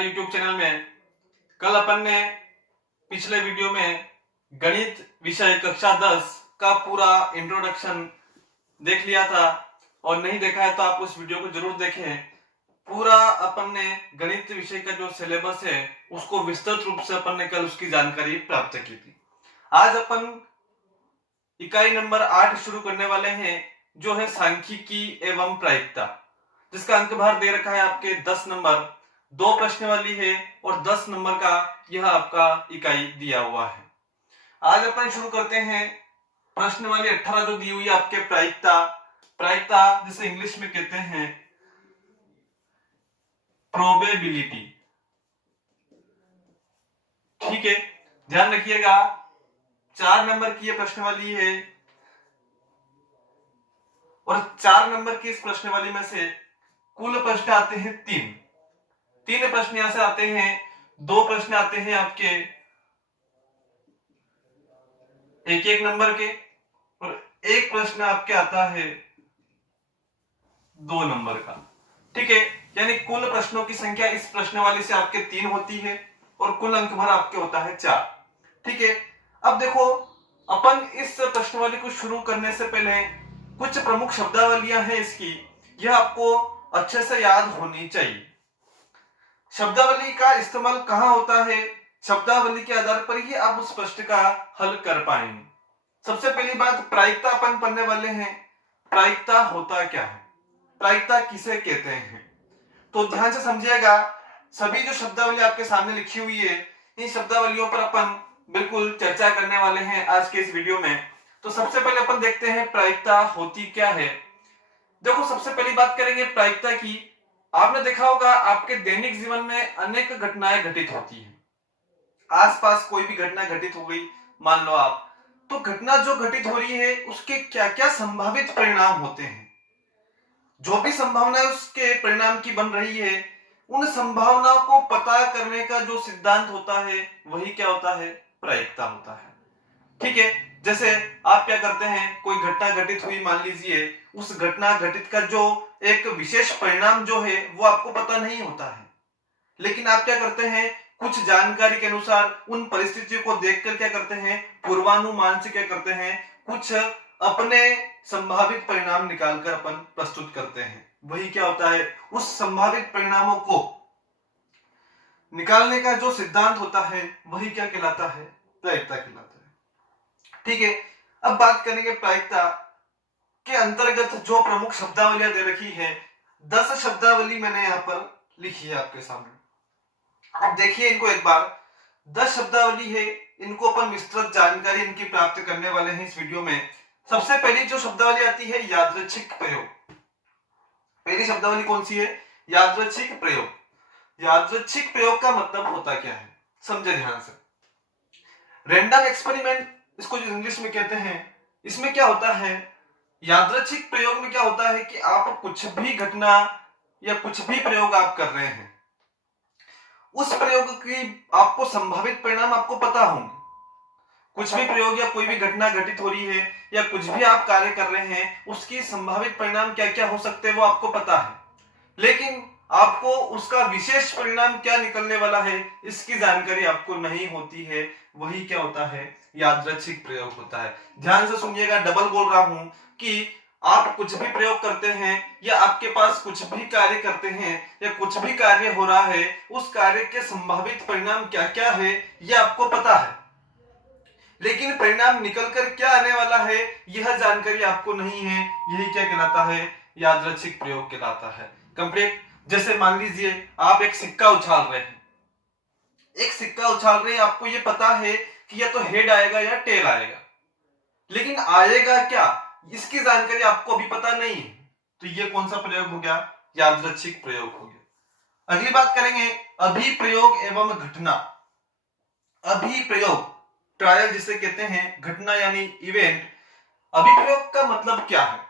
हमारे YouTube channel में। कल अपन ने पिछले वीडियो में गणित विषय कक्षा 10 का पूरा इंट्रोडक्शन देख लिया था, और नहीं देखा है तो आप उस वीडियो को जरूर देखें। पूरा अपन ने गणित विषय का जो सिलेबस है उसको विस्तृत रूप से अपन ने कल उसकी जानकारी प्राप्त की थी। आज अपन इकाई नंबर 8 शुरू करने वाले हैं, जो है सांख्यिकी एवं प्रायिकता, जिसका अंक भार दे रखा है आपके 10 नंबर। 2 प्रश्न वाली है और 10 नंबर का यह आपका इकाई दिया हुआ है। आज अपन शुरू करते हैं प्रश्न वाली 18 जो दी हुई है आपके प्रायिकता। प्रायिकता जिसे इंग्लिश में कहते हैं प्रोबेबिलिटी। ठीक है, ध्यान रखिएगा 4 नंबर की ये प्रश्न वाली है, और 4 नंबर की इस प्रश्न वाली में से कुल प्रश्न आते हैं 3 प्रश्न यहां से आते हैं। 2 प्रश्न आते हैं आपके 1-1 नंबर के, और 1 प्रश्न आपके आता है 2 नंबर का। ठीक है, यानी कुल प्रश्नों की संख्या इस प्रश्न वाली से आपके 3 होती है और कुल अंक भर आपके होता है 4। ठीक है, अब देखो अपन इस प्रश्न वाली को शुरू करने से पहले कुछ प्रमुख शब्दावलियां हैं इसकी, यह आपको अच्छे से याद होनी चाहिए। शब्दावली का इस्तेमाल कहां होता है, शब्दावली के आधार पर ही आप उस प्रश्न का हल कर पाएंगे। सबसे पहली बात, प्रायिकता अपन पढ़ने वाले हैं। प्रायिकता होता क्या है, प्रायिकता किसे कहते हैं, तो ध्यान से समझिएगा। सभी जो शब्दावली आपके सामने लिखी हुई है, इन शब्दावलियों पर अपन बिल्कुल चर्चा करने वाले हैं आज के इस वीडियो में। तो सबसे पहले अपन देखते हैं प्रायिकता होती क्या है। देखो, सबसे पहली बात करेंगे प्रायिकता की। आपने देखा होगा आपके दैनिक जीवन में अनेक घटनाएं घटित होती हैं। आसपास कोई भी घटना घटित हो गई, मान लो आप, तो घटना जो घटित हो रही है उसके क्या क्या संभावित परिणाम होते हैं, जो भी संभावना उसके परिणाम की बन रही है, उन संभावनाओं को पता करने का जो सिद्धांत होता है वही क्या होता है, प्रायिकता होता है। ठीक है, जैसे आप क्या करते हैं, कोई घटना घटित हुई, मान लीजिए उस घटना घटित का जो एक विशेष परिणाम जो है वो आपको पता नहीं होता है, लेकिन आप क्या करते हैं, कुछ जानकारी के अनुसार उन परिस्थितियों को देखकर क्या करते हैं, पूर्वानुमान से क्या करते हैं, कुछ अपने संभावित परिणाम निकालकर अपन प्रस्तुत करते हैं। वही क्या होता है, उस संभावित परिणामों को निकालने का जो सिद्धांत होता है वही क्या कहलाता है, प्रायिकता कहलाता है। ठीक है, अब बात करेंगे प्रायिकता के अंतर्गत जो प्रमुख शब्दावलियां दे रखी है। 10 शब्दावली मैंने यहां पर लिखी है आपके सामने। अब देखिए इनको एक बार। 10 शब्दावली है, इनको अपन विस्तृत जानकारी इनकी प्राप्त करने वाले हैं इस वीडियो में। सबसे पहली जो शब्दावली आती है, यादृच्छिक प्रयोग। पहली शब्दावली कौन सी है, यादृच्छिक प्रयोग। यादृच्छिक प्रयोग का मतलब होता क्या है, समझे ध्यान से। रैंडम एक्सपेरिमेंट इसको जो इंग्लिश में कहते हैं, इसमें क्या होता है, यादृच्छिक प्रयोग में क्या होता है कि आप कुछ भी घटना या कुछ भी प्रयोग आप कर रहे हैं, उस प्रयोग की आपको संभावित परिणाम आपको पता होंगे। कुछ भी प्रयोग या कोई भी घटना घटित हो रही है या कुछ भी आप कार्य कर रहे हैं, उसकी संभावित परिणाम क्या क्या हो सकते हैं वो आपको पता है, लेकिन आपको उसका विशेष परिणाम क्या निकलने वाला है इसकी जानकारी आपको नहीं होती है। वही क्या होता है, यादृच्छिक प्रयोग होता है। ध्यान से सुनिएगा, डबल बोल रहा हूं कि आप कुछ भी प्रयोग करते हैं या आपके पास कुछ भी कार्य करते हैं या कुछ भी कार्य हो रहा है, उस कार्य के संभावित परिणाम क्या क्या है ये आपको पता है, लेकिन परिणाम निकलकर क्या आने वाला है यह जानकारी आपको नहीं है। यही क्या कहलाता है, यादृच्छिक प्रयोग कहलाता है। कंप्लीट। जैसे मान लीजिए आप एक सिक्का उछाल रहे हैं, एक सिक्का उछाल रहे हैं, आपको यह पता है कि या तो हेड आएगा या टेल आएगा, लेकिन आएगा क्या इसकी जानकारी आपको अभी पता नहीं है, तो ये कौन सा प्रयोग हो गया, यादृच्छिक प्रयोग हो गया। अगली बात करेंगे अभिप्रयोग एवं घटना। अभिप्रयोग, ट्रायल जिसे कहते हैं, घटना यानी इवेंट। अभिप्रयोग का मतलब क्या है,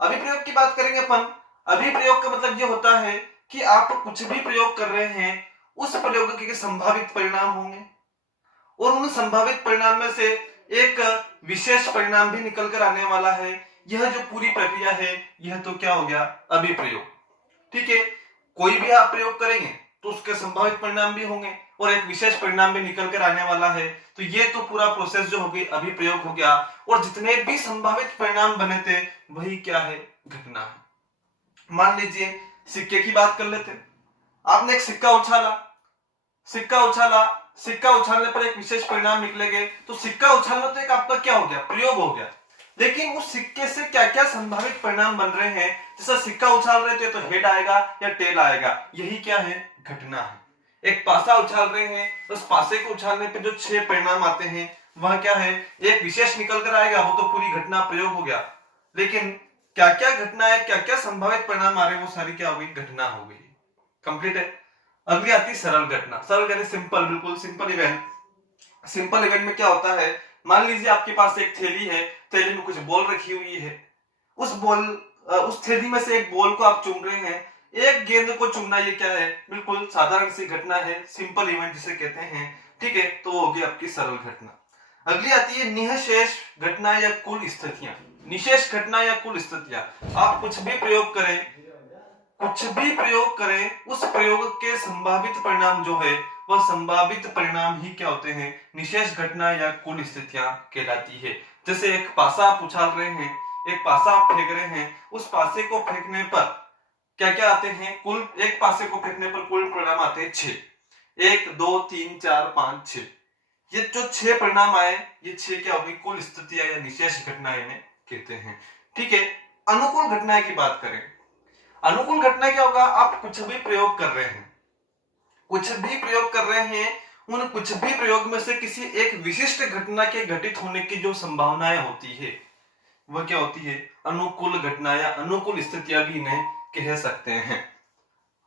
अभिप्रयोग की बात करेंगे अपन। अभिप्रयोग का मतलब ये होता है कि आप कुछ भी प्रयोग कर रहे हैं, उस प्रयोग के संभावित परिणाम होंगे और उन संभावित परिणाम में से एक विशेष परिणाम भी निकलकर आने वाला है। यह जो पूरी प्रक्रिया है यह तो क्या हो गया, अभिप्रयोग। ठीक है, कोई भी आप प्रयोग करेंगे, तो उसके संभावित परिणाम भी होंगे और एक विशेष परिणाम भी निकल कर आने वाला है। तो ये तो पूरा प्रोसेस जो होगी अभी प्रयोग हो गया और जितने भी संभावित परिणाम बने थे वही क्या है, घटना है। मान लीजिए सिक्के की बात कर लेते, आपने एक सिक्का उछाला, सिक्का उछालने पर एक विशेष परिणाम निकलेंगे, तो सिक्का उछालना तो एक आपका क्या हो गया, प्रयोग हो गया। लेकिन उस सिक्के से क्या क्या संभावित परिणाम बन रहे हैं, जैसा सिक्का उछाल रहे थे तो हेड आएगा या टेल आएगा, यही क्या है, घटना है। एक पासा उछाल रहे हैं, उस पासे को उछालने पे जो 6 परिणाम आते हैं वह क्या है, एक विशेष निकल कर आएगा, वो तो पूरी घटना प्रयोग हो गया। लेकिन क्या क्या घटना है, क्या क्या संभावित परिणाम आ रहे हैं, वो सारी क्या हो गई, घटना हो गई। कंप्लीट है। अगली आती है सरल घटना। सरल यानी सिंपल, बिल्कुल सिंपल इवेंट। सिंपल इवेंट में क्या होता है, मान लीजिए आपके पास एक थैली है, थैली में कुछ बॉल रखी हुई है, उस थैली में से एक बॉल को आप चुन रहे हैं, एक गेंद को चुनना, ये क्या है, बिल्कुल साधारण सी घटना है, सिंपल इवेंट जिसे कहते हैं। ठीक है, तो वो होगी आपकी सरल घटना। अगली आती है निःशेष घटना या कुल स्थितियां। निःशेष घटना या कुल स्थितियां, आप कुछ भी प्रयोग करें, उस प्रयोग के संभावित परिणाम जो है वह संभावित परिणाम ही क्या होते हैं, निःशेष घटना या कुल स्थितियां कहलाती है। जैसे एक पासा आप उछाल रहे हैं, एक पासा आप फेंक रहे हैं, उस पासे को फेंकने पर क्या क्या आते हैं, कुल एक पासे को फेंकने पर कुल परिणाम आते हैं 6, 1 2 3 4 5 6। ये जो 6 परिणाम आए, ये 6 क्या होगी, कुल स्थितियां या निःशेष घटनाएं कहते हैं। ठीक है, अनुकूल घटनाएं की बात करें, अनुकूल घटना क्या होगा, आप कुछ भी प्रयोग कर रहे हैं, उन कुछ भी प्रयोग में से किसी एक विशिष्ट घटना के घटित होने की जो संभावनाएं होती है वह क्या होती है, अनुकूल घटना या अनुकूल स्थितियां भी इन्हें कह सकते हैं।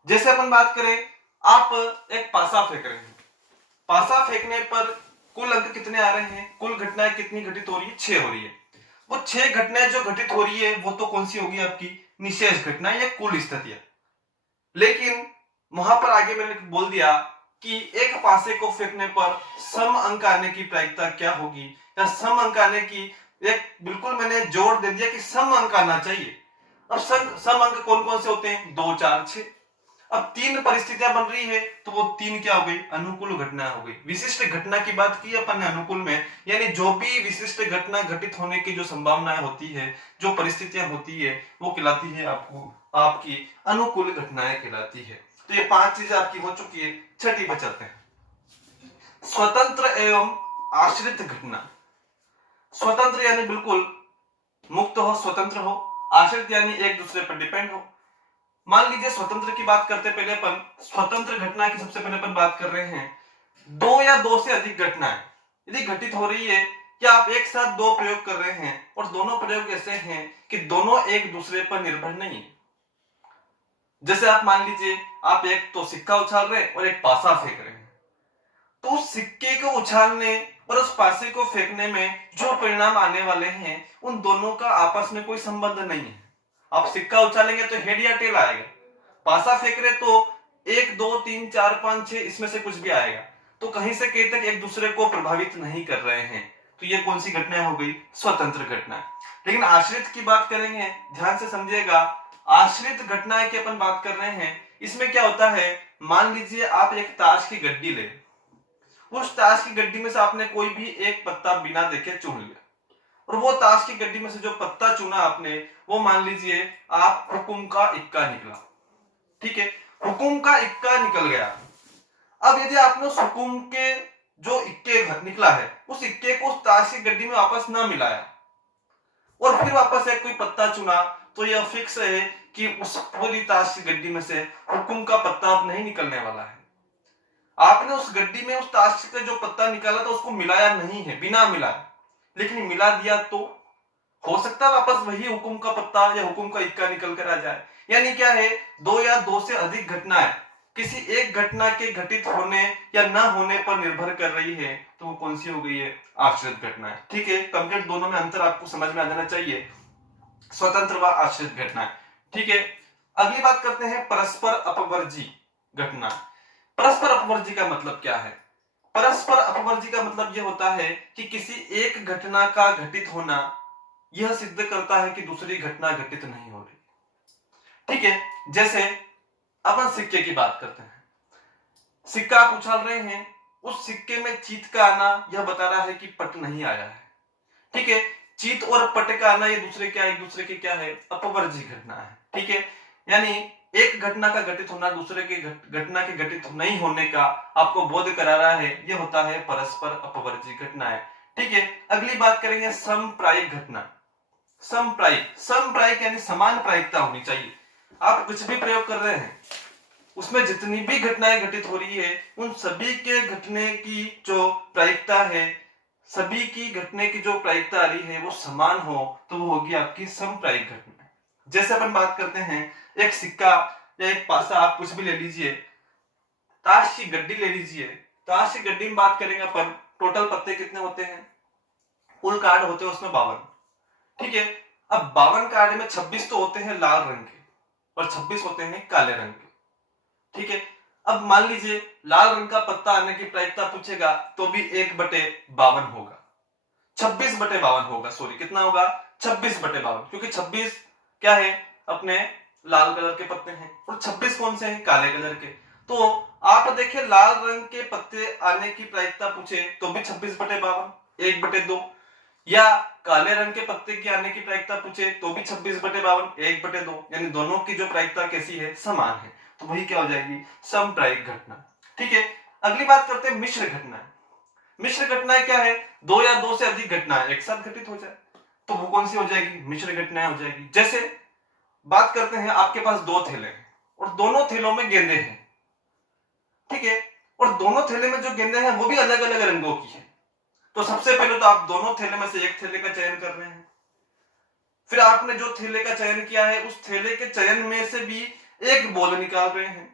जैसे अपन बात करें, आप एक पासा फेंक रहे हैं, पासा फेंकने पर कुल अंक कितने आ रहे हैं, कुल घटनाएं कितनी घटित हो रही है, 6 हो रही है। वो 6 घटनाएं जो घटित हो रही है वो तो कौन सी होगी, आपकी निःशेष घटना या कुल स्थितियां। लेकिन वहां पर आगे मैंने बोल दिया कि एक पासे को फेंकने पर सम अंक आने की प्रायिकता क्या होगी, या सम अंक आने की, एक बिल्कुल मैंने जोर दे दिया कि सम अंक आना चाहिए। अब सम अंक कौन कौन से होते हैं, 2 4 6। अब 3 परिस्थितियां बन रही है तो वो 3 क्या हो गई, अनुकूल घटना हो गई। विशिष्ट घटना की बात की अपन ने अनुकूल में, यानी जो भी विशिष्ट घटना घटित होने की जो संभावनाएं होती है, जो परिस्थितियां होती है, वो कहलाती है आपकी अनुकूल घटनाएं कहलाती है। तो ये 5 चीजें आपकी हो चुकी है। छठी पर चलते हैं, स्वतंत्र एवं आश्रित घटना। स्वतंत्र यानी बिल्कुल मुक्त हो, स्वतंत्र हो। आश्रित यानी एक दूसरे पर डिपेंड हो। मान लीजिए स्वतंत्र की बात करते पहले अपन स्वतंत्र घटना की सबसे पहले अपन बात कर रहे हैं, 2 या 2 से अधिक घटनाएं यदि घटित हो रही है, या आप एक साथ 2 प्रयोग कर रहे हैं और दोनों प्रयोग ऐसे हैं कि दोनों एक दूसरे पर निर्भर नहीं है। जैसे आप मान लीजिए आप एक तो सिक्का उछाल रहे हैं और एक पासा फेंक रहे हैं, तो उस सिक्के को उछालने और उस पासे को फेंकने में जो परिणाम आने वाले हैं उन दोनों का आपस में कोई संबंध नहीं है। आप सिक्का उछालेंगे तो हेड या टेल आएगा, पासा फेंक रहे तो 1 2 3 4 5 6 इसमें से कुछ भी आएगा, तो कहीं से कहीं तक एक दूसरे को प्रभावित नहीं कर रहे हैं। तो ये कौन सी घटना हो गई, स्वतंत्र घटना। लेकिन आश्रित की बात करेंगे, ध्यान से समझिएगा, आश्रित घटनाएं की अपन बात कर रहे हैं, इसमें क्या होता है, मान लीजिए आप एक ताश की गड्डी ले, उस ताश की गड्डी में से आपने कोई भी एक पत्ता बिना देखे चुन लिया, और वो ताश की गड्डी में से जो पत्ता चुना आपने, वो मान लीजिए आप हुकुम का इक्का निकला। ठीक है, हुकुम का इक्का निकल गया। अब यदि आपने उस हुकुम के जो इक्के निकला है, उस इक्के को उस ताश की गड्डी में वापस ना मिलाया और फिर वापस एक कोई पत्ता चुना, तो यह फिक्स है कि उस पूरी ताश की गड्डी में से हुकुम का पत्ता अब नहीं निकलने वाला है। आपने उस गड्डी में उस ताश का जो पत्ता निकाला था उसको मिलाया नहीं है, बिना मिलाए, लेकिन मिला दिया तो हो सकता है वापस वही हुकुम का पत्ता या हुकुम का इक्का निकल कर आ जाए। यानी क्या है, 2 या 2 से अधिक घटनाएं किसी एक घटना के घटित होने या न होने पर निर्भर कर रही है, तो वो कौन सी हो गई है, आश्रित घटनाएं। ठीक है, कंप्लीट दोनों में अंतर आपको समझ में आ जाना चाहिए, स्वतंत्र व आश्रित घटनाएं। ठीक है, अगली बात करते हैं परस्पर अपवर्जी घटना। परस्पर अपवर्जी का मतलब क्या है, परस्पर अपवर्जी का मतलब यह होता है कि किसी एक घटना का घटित होना यह सिद्ध करता है कि दूसरी घटना घटित नहीं हो रही। ठीक है, जैसे अपन सिक्के की बात करते हैं, सिक्का आप उछाल रहे हैं, उस सिक्के में चीत का आना यह बता रहा है कि पट नहीं आया है। ठीक है, चीत और पट का आना ये दूसरे क्या, एक दूसरे के क्या है, अपवर्जी घटना है। ठीक है, यानी एक घटना का घटित होना दूसरे के घटना के घटित नहीं होने का आपको बोध करा रहा है, यह होता है परस्पर अपवर्जी घटना है। ठीक है, अगली बात करेंगे समप्रायिक घटना। समप्रायिक यानी समान प्रायिकता होनी चाहिए। आप कुछ भी प्रयोग कर रहे हैं, उसमें जितनी भी घटनाएं घटित हो रही है, उन सभी के घटने की जो प्रायिकता है, सभी की घटने की जो प्रायिकता आ रही है वो समान हो, तो वो होगी आपकी समप्रायिक घटना। जैसे अपन बात करते हैं, एक सिक्का या एक पासा, आप कुछ भी ले लीजिए, ताश की गड्डी ले लीजिए, ताश की गड्डी में बात करेंगे अपन, टोटल पत्ते कितने होते हैं, कुल कार्ड होते हैं उसमें 52। ठीक है, अब 52 कार्ड में 26 तो होते हैं लाल रंग के और 26 होते हैं काले रंग के। ठीक है, अब मान लीजिए लाल रंग का पत्ता आने की प्रायिकता पूछेगा तो भी 1/52 होगा, 26/52 होगा, सॉरी कितना होगा, 26/52, क्योंकि 26 क्या है, अपने लाल कलर के पत्ते हैं और 26 कौन से हैं, काले कलर के। तो आप देखिए लाल रंग के पत्ते आने की प्रायिकता पूछे तो भी 26/52, 1/2, या काले रंग के पत्ते की आने की प्रायिकता पूछे तो भी 26/52, 1/2, यानी दोनों की जो प्रायिकता कैसी है, समान है, तो वही क्या हो जाएगी, समप्रायिक घटना। ठीक है, अगली बात करते हैं मिश्र घटना। मिश्र घटनाएं क्या है, दो या दो से अधिक घटनाएं एक साथ घटित हो जाए तो वो कौन सी हो जाएगी, मिश्र घटनाएं हो जाएगी। जैसे बात करते हैं, आपके पास दो थैले हैं और दोनों थैलों में गेंदे हैं। ठीक है, और दोनों थैले में जो गेंदे हैं वो भी अलग अलग रंगों की है। तो सबसे पहले तो आप दोनों थैले में से एक थैले का चयन कर रहे हैं, फिर आपने जो थैले का चयन किया है उस थैले के चयन में से भी एक बॉल निकाल रहे हैं,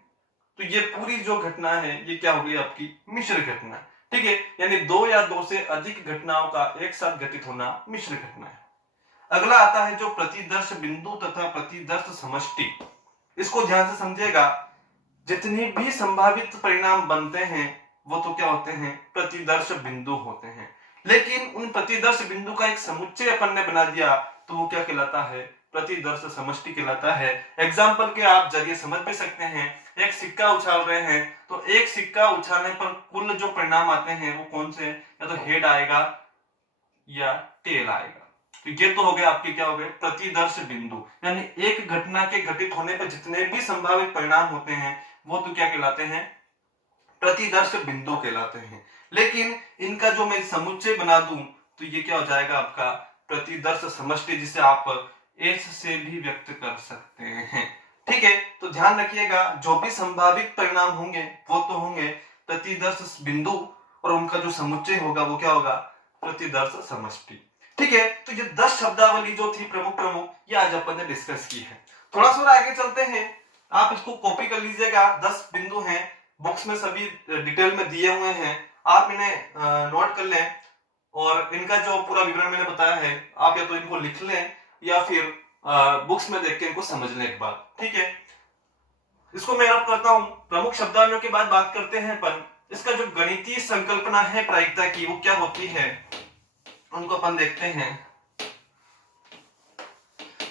तो ये पूरी जो घटना है ये क्या हो गई, आपकी मिश्र घटना। ठीक है, यानी दो या दो से अधिक घटनाओं का एक साथ घटित होना मिश्र घटना है। अगला आता है जो प्रतिदर्श बिंदु तथा प्रतिदर्श समष्टि। इसको ध्यान से समझिएगा, जितनी भी संभावित परिणाम बनते हैं वो तो क्या होते हैं, प्रतिदर्श बिंदु होते हैं, लेकिन उन प्रतिदर्श बिंदु का एक समुच्चय अपन ने बना दिया तो वो क्या कहलाता है, प्रतिदर्श समष्टि कहलाता है। एग्जाम्पल के आप जरिए समझ भी सकते हैं, एक सिक्का उछाल रहे हैं तो एक सिक्का उछालने पर कुल जो परिणाम आते हैं वो कौन से, या तो हेड आएगा या टेल आएगा। तो ये तो हो गए आपके क्या हो गए, प्रतिदर्श बिंदु, यानी एक घटना के घटित होने पर जितने भी संभावित परिणाम होते हैं वो तो क्या कहलाते हैं, प्रतिदर्श बिंदु कहलाते हैं। लेकिन इनका जो मैं समुच्चय बना दूं तो ये क्या हो जाएगा आपका प्रतिदर्श समष्टि, जिसे आप एस से भी व्यक्त कर सकते हैं। ठीक है, तो ध्यान रखिएगा जो भी संभावित परिणाम होंगे वो तो होंगे प्रतिदर्श बिंदु और उनका जो समुच्चय होगा वो क्या होगा, प्रतिदर्श समष्टि। ठीक है, तो ये 10 शब्दावली जो थी प्रमुख ये आज अपन ने डिस्कस की है। थोड़ा सा आगे चलते हैं, आप इसको कॉपी कर लीजिएगा, 10 बिंदु हैं, बुक्स में सभी डिटेल में दिए हुए हैं, आप इन्हें नोट कर लें और इनका जो पूरा विवरण मैंने बताया है आप या तो इनको लिख लें या फिर बुक्स में देख के इनको समझ लें एक बार। ठीक है, इसको मैं अब करता हूं, प्रमुख शब्दावलियों के बाद बात करते हैं अपन, इसका जो गणितीय संकल्पना है प्रायिकता की वो क्या होती है उनको अपन देखते हैं,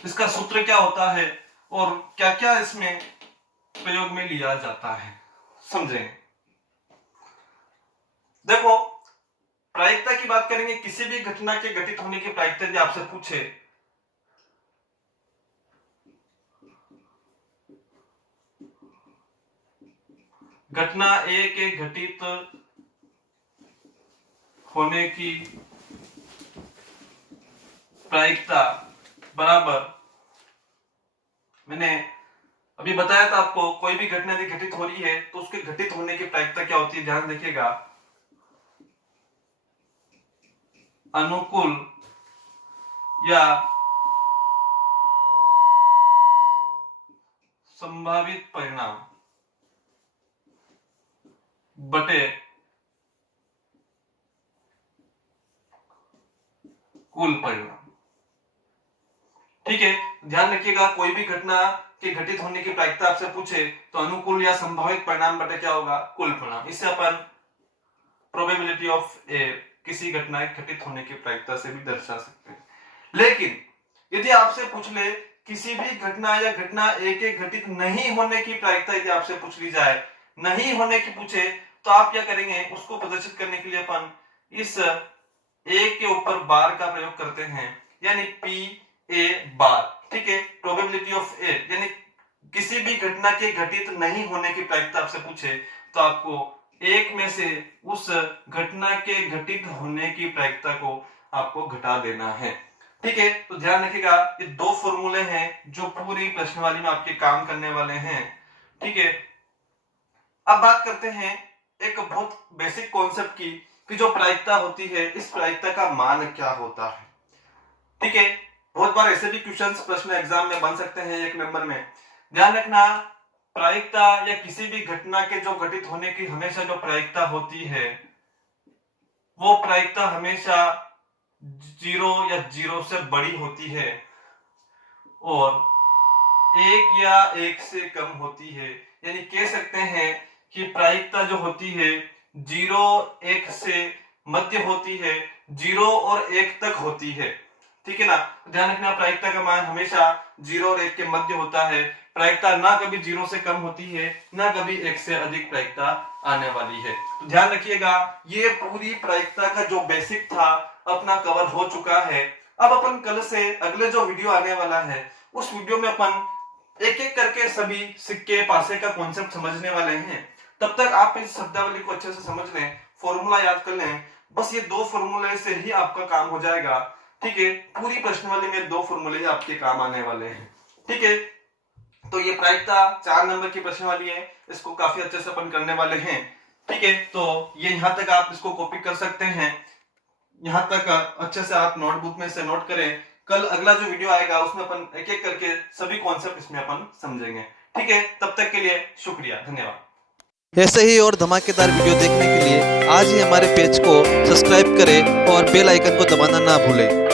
इसका सूत्र क्या होता है और क्या क्या इसमें प्रयोग में लिया जाता है, समझें। देखो, प्रायिकता की बात करेंगे, किसी भी घटना के घटित होने की प्रायिकता यदि आपसे पूछे घटना ए के घटित होने की प्रायिकता बराबर, मैंने अभी बताया था आपको, कोई भी घटना यदि घटित हो रही है तो उसके घटित होने की प्रायिकता क्या होती है, ध्यान देखिएगा, अनुकूल या संभावित परिणाम बटे कुल परिणाम। ठीक है, ध्यान रखिएगा, कोई भी घटना के घटित होने की प्रायिकता आपसे पूछे तो अनुकूल या संभावित परिणाम बटे क्या होगा, कुल परिणाम। इससे अपन प्रोबेबिलिटी ऑफ ए, किसी घटना के घटित होने की प्रायिकता से भी दर्शा सकते हैं। लेकिन यदि आपसे पूछ ले किसी भी घटना या घटना ए के घटित नहीं होने की प्रायिकता यदि आपसे पूछ ली जाए, नहीं होने की पूछे तो आप क्या करेंगे, उसको प्रदर्शित करने के लिए अपन इस ए के ऊपर बार का प्रयोग करते हैं, यानी पी ए बार। ठीक है, प्रोबेबिलिटी ऑफ ए, यानी किसी भी घटना के घटित नहीं होने की प्रायिकता आपसे पूछे तो आपको एक में से उस घटना के घटित होने की प्रायिकता को आपको घटा देना है। ठीक है, तो ध्यान रखिएगा ये दो फॉर्मूले हैं जो पूरी प्रश्नवाली में आपके काम करने वाले हैं। ठीक है, अब बात करते हैं एक बहुत बेसिक कॉन्सेप्ट की कि जो प्रायिकता होती है इस प्रायिकता का मान क्या होता है। ठीक है, बहुत बार ऐसे भी क्वेश्चंस प्रश्न एग्जाम में बन सकते हैं एक नंबर में। ध्यान रखना, प्रायिकता या किसी भी घटना के जो घटित होने की हमेशा जो प्रायिकता होती है वो प्रायिकता हमेशा 0 या 0 से बड़ी होती है और 1 या 1 से कम होती है। यानी कह सकते हैं कि प्रायिकता जो होती है 0 1 से मध्य होती है, 0 और 1 तक होती है। ठीक है ना, ध्यान रखना प्रायिकता का मान हमेशा 0 और 1 के मध्य होता है। प्रायिकता ना कभी 0 से कम होती है ना कभी 1 से अधिक प्रायिकता आने वाली है। तो ध्यान रखिएगा ये पूरी प्रायिकता का जो बेसिक था अपना कवर हो चुका है। अब अपन कल से अगले जो वीडियो आने वाला है उस वीडियो में अपन एक एक करके सभी सिक्के पासे का कॉन्सेप्ट समझने वाले हैं। तब तक आप इस शब्दावली को अच्छे से समझ लें, फॉर्मूला याद कर लें। बस ये दो फॉर्मूले से ही आपका काम हो जाएगा। ठीक है, पूरी प्रश्नवाली में 2 फॉर्मूले ही आपके काम आने वाले हैं। ठीक है, तो ये प्रायिकता 4 नंबर की प्रश्नवाली है, इसको काफी अच्छे से अपन करने वाले हैं। ठीक है, तो ये यहाँ तक आप इसको कॉपी कर सकते हैं, यहाँ तक अच्छे से आप नोटबुक में से नोट करें। कल अगला जो वीडियो आएगा उसमें अपन एक एक करके सभी कॉन्सेप्ट इसमें अपन समझेंगे। ठीक है, तब तक के लिए शुक्रिया, धन्यवाद। ऐसे ही और धमाकेदार वीडियो देखने के लिए आज ही हमारे पेज को सब्सक्राइब करें और बेल आइकन को दबाना ना भूलें।